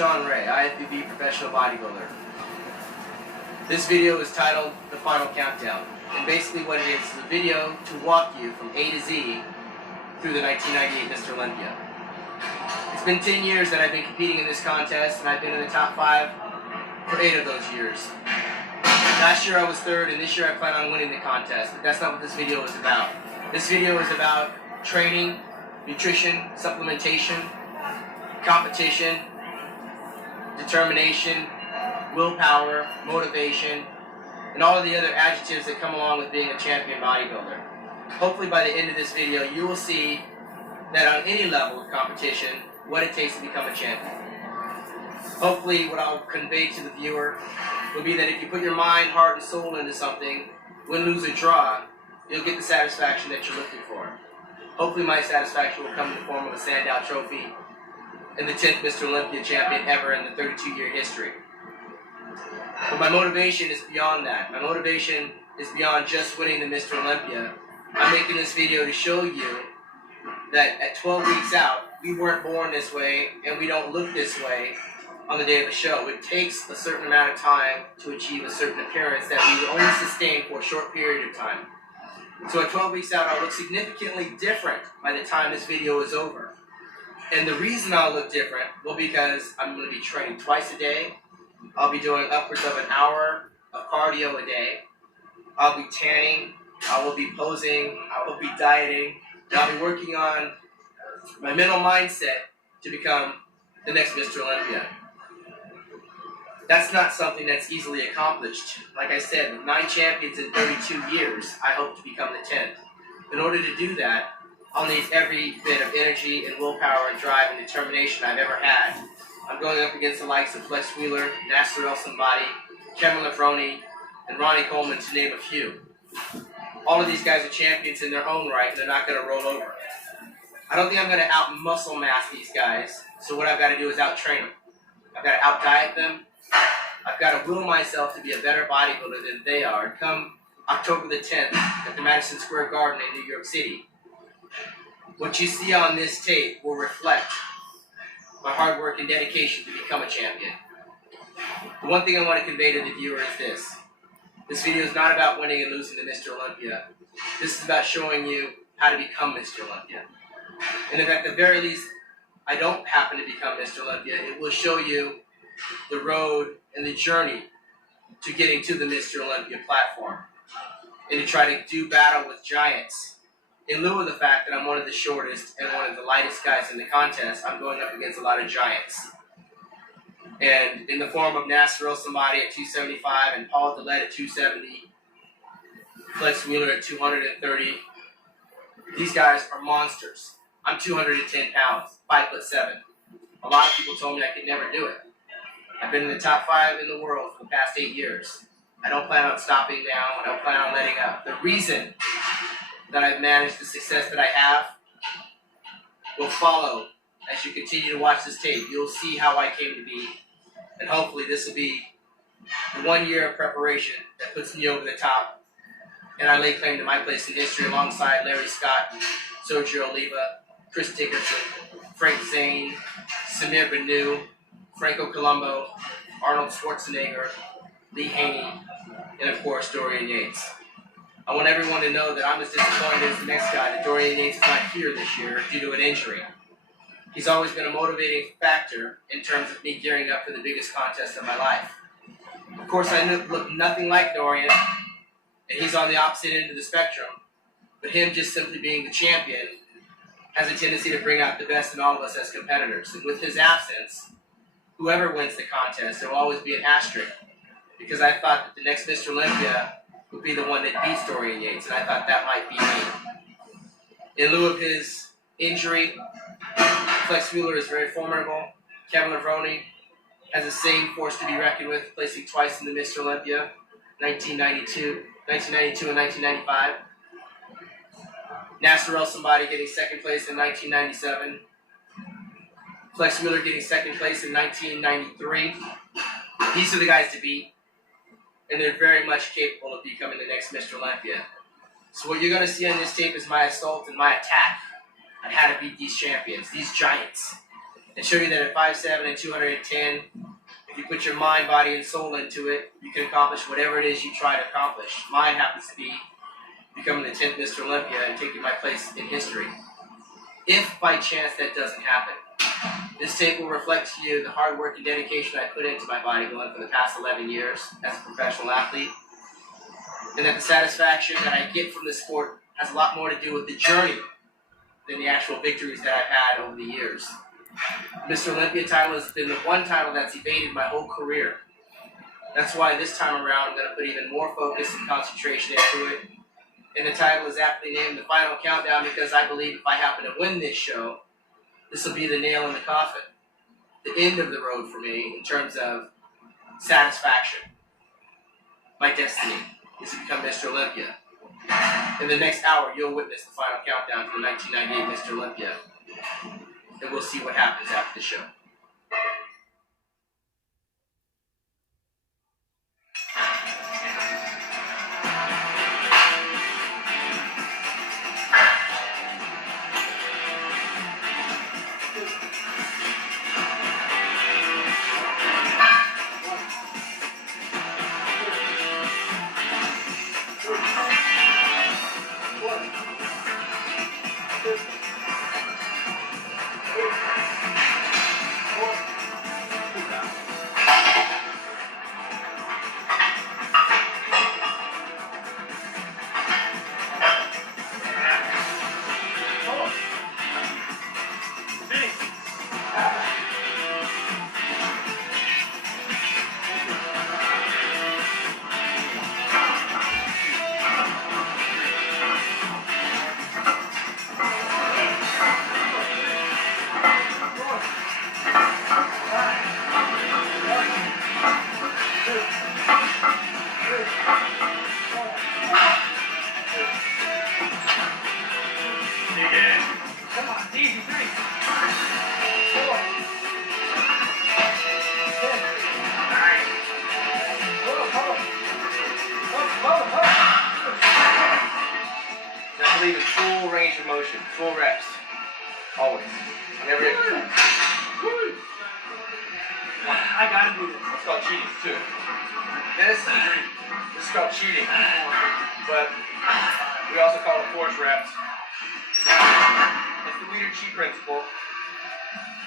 Shawn Ray, IFBB professional bodybuilder. This video is titled The Final Countdown, and basically what it is a video to walk you from A to Z through the 1998 Mr. Olympia. It's been 10 years that I've been competing in this contest, and I've been in the top 5 for 8 of those years. Last year I was 3rd, and this year I plan on winning the contest, but that's not what this video is about. This video is about training, nutrition, supplementation, competition, determination, willpower, motivation, and all of the other adjectives that come along with being a champion bodybuilder. Hopefully by the end of this video you will see that on any level of competition what it takes to become a champion. Hopefully what I'll convey to the viewer will be that if you put your mind, heart, and soul into something, win, lose, or draw, you'll get the satisfaction that you're looking for. Hopefully my satisfaction will come in the form of a standout trophy and the 10th Mr. Olympia champion ever in the 32-year history. But my motivation is beyond that. My motivation is beyond just winning the Mr. Olympia. I'm making this video to show you that at 12 weeks out, we weren't born this way and we don't look this way on the day of the show. It takes a certain amount of time to achieve a certain appearance that we will only sustain for a short period of time. So at 12 weeks out, I'll look significantly different by the time this video is over. And the reason I'll look different, well, because I'm going to be training twice a day. I'll be doing upwards of an hour of cardio a day. I'll be tanning. I will be posing. I will be dieting. And I'll be working on my mental mindset to become the next Mr. Olympia. That's not something that's easily accomplished. Like I said, with 9 champions in 32 years, I hope to become the 10th. In order to do that, I'll need every bit of energy and willpower and drive and determination I've ever had. I'm going up against the likes of Flex Wheeler, Nasser El-Somebody, Kevin Lefroni, and Ronnie Coleman, to name a few. All of these guys are champions in their own right, and they're not going to roll over. I don't think I'm going to out-muscle mass these guys, so what I've got to do is out-train them. I've got to out-diet them. I've got to will myself to be a better bodybuilder than they are. Come October the 10th at the Madison Square Garden in New York City, what you see on this tape will reflect my hard work and dedication to become a champion. The one thing I want to convey to the viewer is this. This video is not about winning and losing to Mr. Olympia. This is about showing you how to become Mr. Olympia. And if at the very least I don't happen to become Mr. Olympia, it will show you the road and the journey to getting to the Mr. Olympia platform and to try to do battle with giants. In lieu of the fact that I'm one of the shortest and one of the lightest guys in the contest, I'm going up against a lot of giants. And in the form of Nasser El-Somebody at 275 and Paul Dillette at 270, Flex Wheeler at 230, these guys are monsters. I'm 210 pounds, 5'7". A lot of people told me I could never do it. I've been in the top 5 in the world for the past 8 years. I don't plan on stopping now. I don't plan on letting up. The reason that I've managed the success that I have will follow as you continue to watch this tape. You'll see how I came to be, and hopefully this will be the 1 year of preparation that puts me over the top, and I lay claim to my place in history alongside Larry Scott, Sergio Oliva, Chris Dickerson, Frank Zane, Samir Banu, Franco Colombo, Arnold Schwarzenegger, Lee Haney, and of course Dorian Yates. I want everyone to know that I'm as disappointed as the next guy that Dorian Yates is not here this year due to an injury. He's always been a motivating factor in terms of me gearing up for the biggest contest of my life. Of course, I look nothing like Dorian, and he's on the opposite end of the spectrum. But him just simply being the champion has a tendency to bring out the best in all of us as competitors. And with his absence, whoever wins the contest, there will always be an asterisk. Because I thought that the next Mr. Olympia would be the one that beats Dorian Yates, and I thought that might be me. In lieu of his injury, Flex Wheeler is very formidable. Kevin Lefroni has the same force to be reckoned with, placing twice in the Mr. Olympia, 1992 and 1995. Nasser El-Somebody getting 2nd place in 1997. Flex Wheeler getting 2nd place in 1993. These are the guys to beat, and they're very much capable of becoming the next Mr. Olympia. So what you're going to see on this tape is my assault and my attack on how to beat these champions, these giants. and show you that at 5'7" and 210, if you put your mind, body, and soul into it, you can accomplish whatever it is you try to accomplish. Mine happens to be becoming the 10th Mr. Olympia and taking my place in history. If by chance that doesn't happen, this tape will reflect to you the hard work and dedication I put into my bodybuilding for the past 11 years as a professional athlete, and that the satisfaction that I get from this sport has a lot more to do with the journey than the actual victories that I've had over the years. Mr. Olympia title has been the one title that's evaded my whole career. That's why this time around I'm going to put even more focus and concentration into it. And the title is aptly named The Final Countdown because I believe if I happen to win this show, this will be the nail in the coffin. The end of the road for me in terms of satisfaction. My destiny is to become Mr. Olympia. In the next hour, you'll witness the final countdown to the 1998 Mr. Olympia. And we'll see what happens after the show. Leave in full range of motion, full reps, always, never exercise. I gotta do this. It's called cheating too. This is called cheating, but we also call it force reps. It's the leader cheat principle,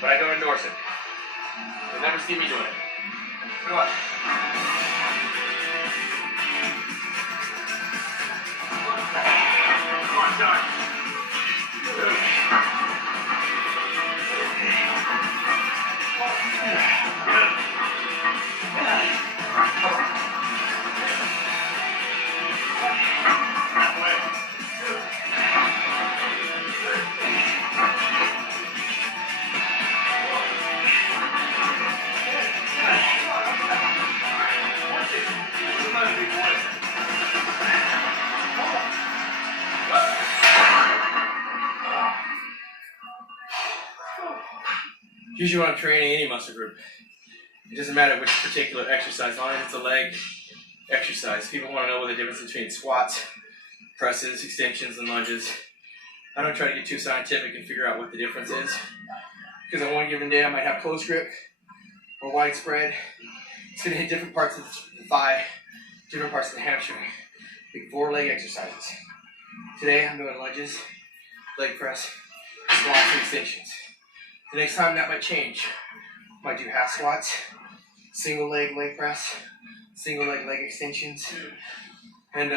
but I don't endorse it. You'll never see me doing it. Come on. Done. Usually when I'm training any muscle group, it doesn't matter which particular exercise, as long as it's a leg exercise. People want to know what the difference between squats, presses, extensions, and lunges. I don't try to get too scientific and figure out what the difference is, because on one given day I might have close grip or widespread. It's going to hit different parts of the thigh, different parts of the hamstring. Big 4 leg exercises. Today I'm doing lunges, leg press, squats, and extensions. The next time that might change. Might do half squats, single leg press, single leg extensions, and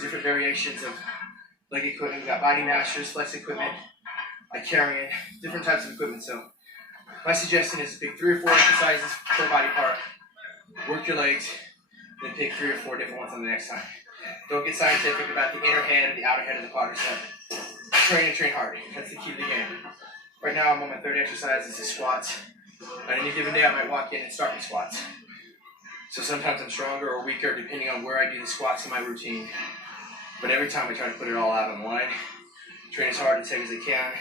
different variations of leg equipment. We got body masters, flex equipment, Icarian, different types of equipment. So my suggestion is to pick 3 or 4 exercises per body part, work your legs, then pick 3 or 4 different ones on the next time. Don't get scientific about the inner head or the outer head of the quadricep. Train and train hard. That's the key to the game. Right now I'm on my 3rd exercise. This is squats. On any given day I might walk in and start with squats. So sometimes I'm stronger or weaker depending on where I do the squats in my routine. But every time I try to put it all out on the line. Train as hard and safe as I can.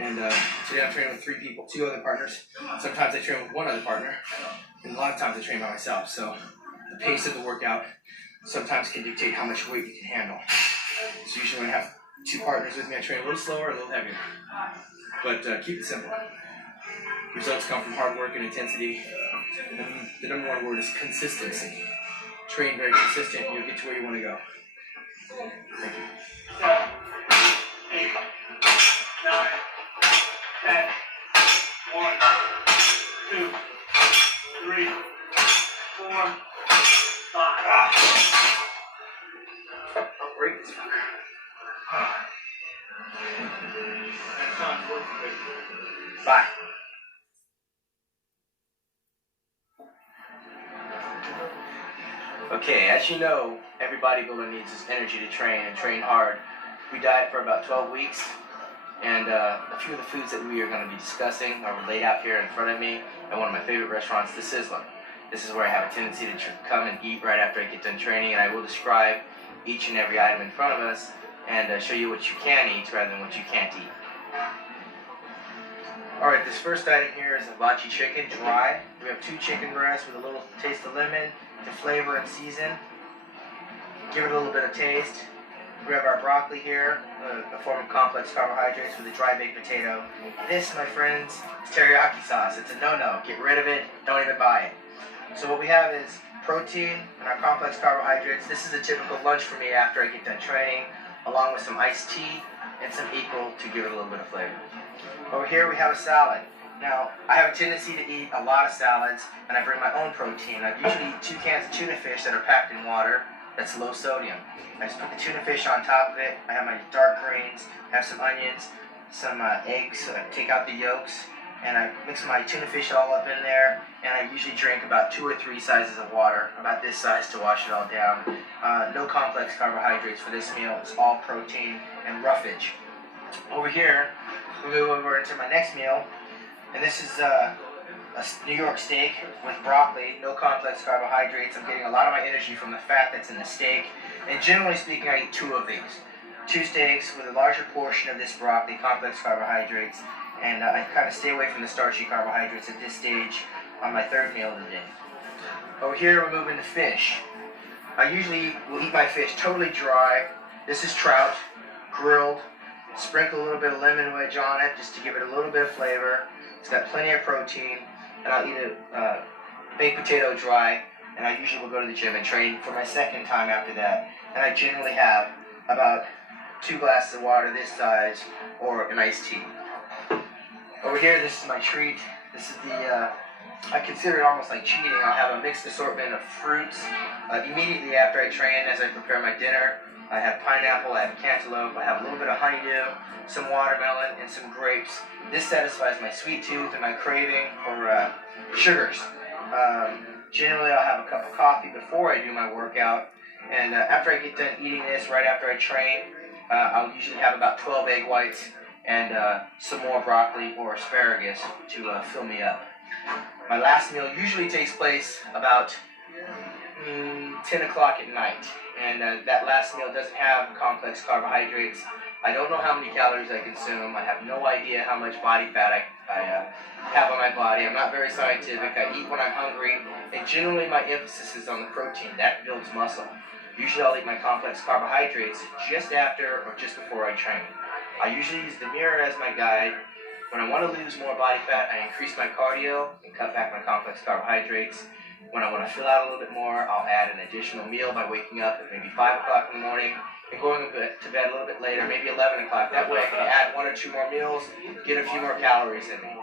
And today I'm training with 3 people, 2 other partners. Sometimes I train with 1 other partner. And a lot of times I train by myself. So the pace of the workout sometimes can dictate how much weight you can handle. So usually when I have 2 partners with me, I train a little slower, a little heavier. But keep it simple. Results come from hard work and intensity. And the number one word is consistency. Train very consistent, and you'll get to where you want to go. Thank you. 7, 8, 9, 10, 1, 2, 3, 4, 5. I'll break this fucker. Bye. Okay, as you know, every bodybuilder needs this energy to train and train hard. We diet for about 12 weeks, and a few of the foods that we are going to be discussing are laid out here in front of me at one of my favorite restaurants, the Sizzler. This is where I have a tendency to come and eat right after I get done training, and I will describe each and every item in front of us and show you what you can eat rather than what you can't eat. Alright, this first item here is hibachi chicken, dry. We have 2 chicken breasts with a little taste of lemon to flavor and season. Give it a little bit of taste. We have our broccoli here, a form of complex carbohydrates with a dry baked potato. This, my friends, is teriyaki sauce. It's a no-no. Get rid of it. Don't even buy it. So what we have is protein and our complex carbohydrates. This is a typical lunch for me after I get done training, along with some iced tea and some equal to give it a little bit of flavor. Over here we have a salad. Now, I have a tendency to eat a lot of salads, and I bring my own protein. I usually eat 2 cans of tuna fish that are packed in water. That's low sodium. I just put the tuna fish on top of it. I have my dark greens, have some onions, some eggs, so I take out the yolks, and I mix my tuna fish all up in there, and I usually drink about 2 or 3 sizes of water, about this size to wash it all down. No complex carbohydrates for this meal. It's all protein and roughage. Over here, we move over into my next meal, and this is a New York steak with broccoli, no complex carbohydrates. I'm getting a lot of my energy from the fat that's in the steak, and generally speaking, I eat 2 of these. 2 steaks with a larger portion of this broccoli, complex carbohydrates, and I kind of stay away from the starchy carbohydrates at this stage on my 3rd meal of the day. Over here, we're moving to fish. I usually will eat my fish totally dry. This is trout, grilled. Sprinkle a little bit of lemon wedge on it just to give it a little bit of flavor. It's got plenty of protein, and I'll eat a baked potato dry, and I usually will go to the gym and train for my 2nd time after that. And I generally have about 2 glasses of water this size or an iced tea. Over here, this is my treat. This is I consider it almost like cheating. I'll have a mixed assortment of fruits immediately after I train as I prepare my dinner. I have pineapple, I have cantaloupe, I have a little bit of honeydew, some watermelon, and some grapes. This satisfies my sweet tooth and my craving for sugars. Generally, I'll have a cup of coffee before I do my workout, and after I get done eating this, right after I train, I'll usually have about 12 egg whites and some more broccoli or asparagus to fill me up. My last meal usually takes place about 10 o'clock at night, and that last meal doesn't have complex carbohydrates. I don't know how many calories I consume. I have no idea how much body fat I have on my body. I'm not very scientific. I eat when I'm hungry, and generally my emphasis is on the protein. That builds muscle. Usually I'll eat my complex carbohydrates just after or just before I train. I usually use the mirror as my guide. When I want to lose more body fat, I increase my cardio and cut back my complex carbohydrates. When I want to fill out a little bit more, I'll add an additional meal by waking up at maybe 5 o'clock in the morning and going to bed a little bit later, maybe 11 o'clock. That way I can add 1 or 2 more meals, get a few more calories in me.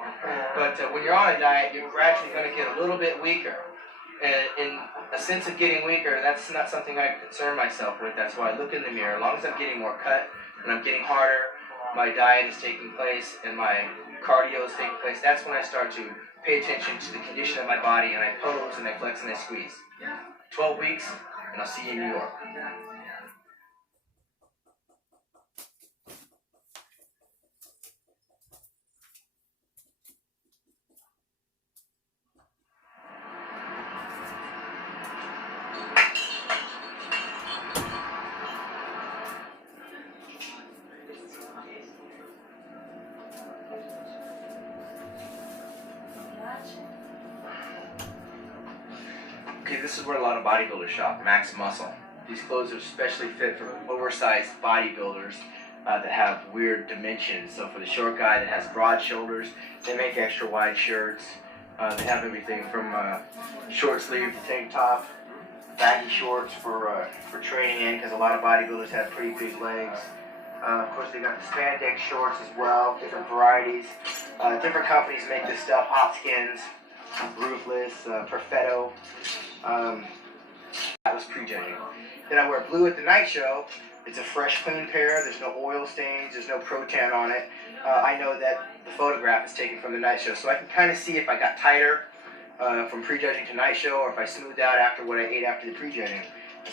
But when you're on a diet, you're gradually going to get a little bit weaker. And in a sense of getting weaker, that's not something I concern myself with. That's why I look in the mirror. As long as I'm getting more cut and I'm getting harder, my diet is taking place and my cardio is taking place, that's when I start to pay attention to the condition of my body, and I pose and I flex and I squeeze. 12 weeks, and I'll see you in New York. Okay, this is where a lot of bodybuilders shop, Max Muscle. These clothes are especially fit for oversized bodybuilders. that have weird dimensions. So for the short guy that has broad shoulders, they make extra wide shirts. They have everything from short sleeve to tank top, baggy shorts for training in, because a lot of bodybuilders have pretty big legs. Of course, they got the spandex shorts as well, different varieties. Different companies make this stuff: Hot Skins, Ruthless, Perfetto. That was pre-judging. Then I wear blue at the night show. It's a fresh, clean pair. There's no oil stains. There's no pro tan on it. I know that the photograph is taken from the night show, so I can kind of see if I got tighter from pre-judging to night show, or if I smoothed out after what I ate after the pre-judging.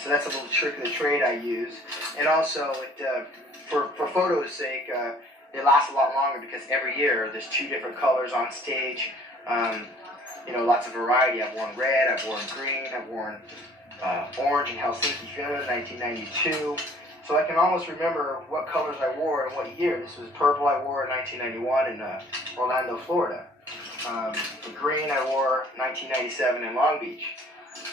So that's a little trick of the trade I use. And also, for photos' sake, it lasts a lot longer, because every year there's 2 different colors on stage. Lots of variety. I've worn red, I've worn green, I've worn orange in Helsinki, Finland, 1992. So I can almost remember what colors I wore and what year. This was purple I wore in 1991 in Orlando, Florida. The green I wore 1997 in Long Beach.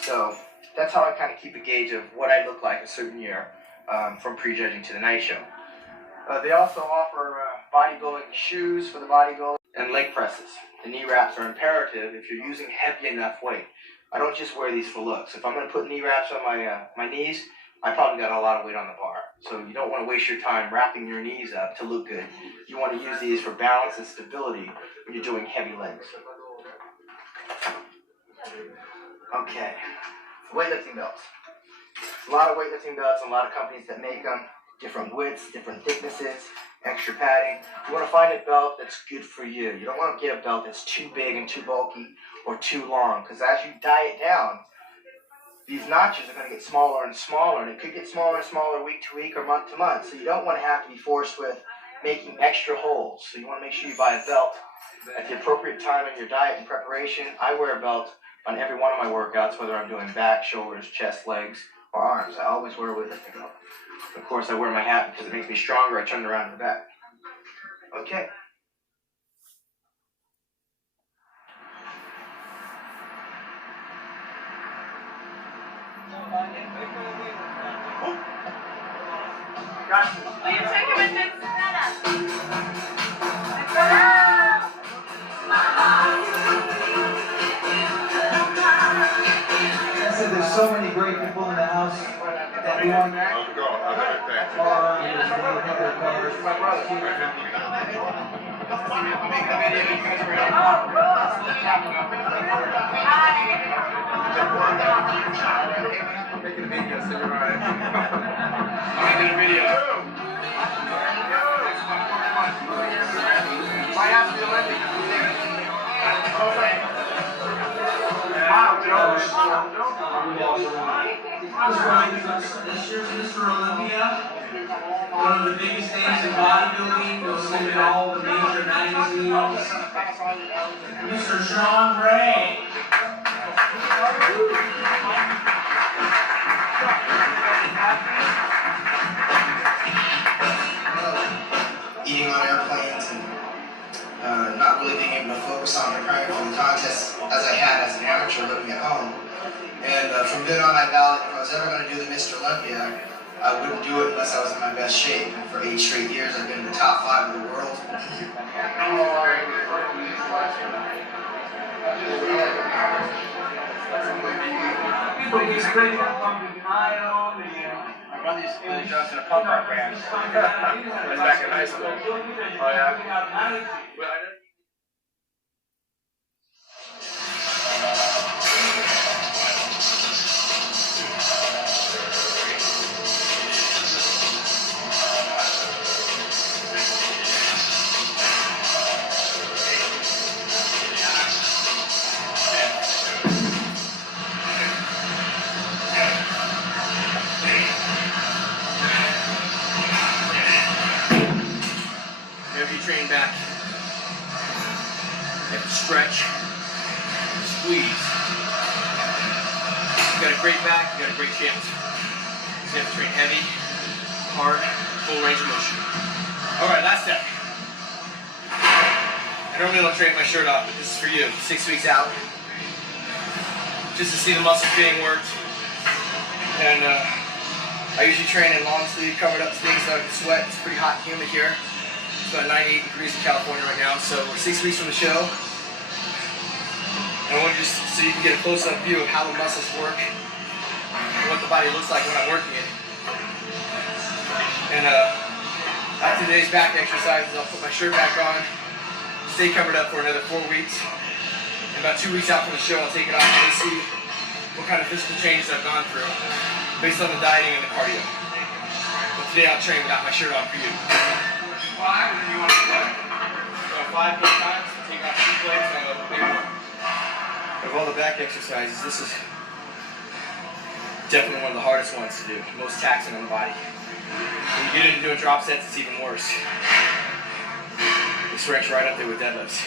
So that's how I kind of keep a gauge of what I look like a certain year from prejudging to the night show. They also offer bodybuilding shoes for the bodybuilder and leg presses. The knee wraps are imperative if you're using heavy enough weight. I don't just wear these for looks. If I'm going to put knee wraps on my knees, I probably got a lot of weight on the bar. So you don't want to waste your time wrapping your knees up to look good. You want to use these for balance and stability when you're doing heavy legs. Okay, weightlifting belts. A lot of weightlifting belts and a lot of companies that make them. Different widths, different thicknesses, extra padding. You want to find a belt that's good for you. You don't want to get a belt that's too big and too bulky or too long, because as you diet down, these notches are going to get smaller and smaller, and it could get smaller and smaller week to week or month to month. So you don't want to have to be forced with making extra holes. So you want to make sure you buy a belt at the appropriate time in your diet and preparation. I wear a belt on every one of my workouts, whether I'm doing back, shoulders, chest, legs, or arms. I always wear a weightlifting belt. Of course, I wear my hat because it makes me stronger. I turn it around in the back. Okay. Will you take him and mix that up? I said there's so many great people in the house that we want to Making a video, so you're right. I'm making a video. Might have to be Olympic. Wow, Joe. This year's Mr. Olympia, one of the biggest names in bodybuilding, goes in all the major magazines. Mr. Shawn Ray. Eating on airplanes and not really being able to focus on preparing for the contest as I had as an amateur living at home. And from then on, I vowed that if I was ever going to do the Mr. Olympia, I wouldn't do it unless I was in my best shape. And for 8 straight years, I've been in the top 5 of the world. I run these jobs in a punk rock band. I was back in high school. Oh yeah. Whenever you train back, you have to stretch, squeeze. You got a great back, you got a great chest. So you have to train heavy, hard, full range of motion. Alright, last step. I normally don't train my shirt off, but this is for you. 6 weeks out. Just to see the muscles being worked. And I usually train in long sleeve, covered up things so I can sweat. It's pretty hot and humid here. It's about 98 degrees in California right now, so we're 6 weeks from the show. And I want to just so you can get a close-up view of how the muscles work and what the body looks like when I'm working it. And after today's back exercises, I'll put my shirt back on, stay covered up for another 4 weeks. And about 2 weeks out from the show, I'll take it off and see what kind of physical changes I've gone through based on the dieting and the cardio. But today I'll train without my shirt on for you. 5, and then you want to play. 5 good times, take off 2 plates, and I'll go big one. Of all the back exercises, this is definitely one of the hardest ones to do, most taxing on the body. When you get into doing drop sets, it's even worse. This ranks right up there with deadlifts.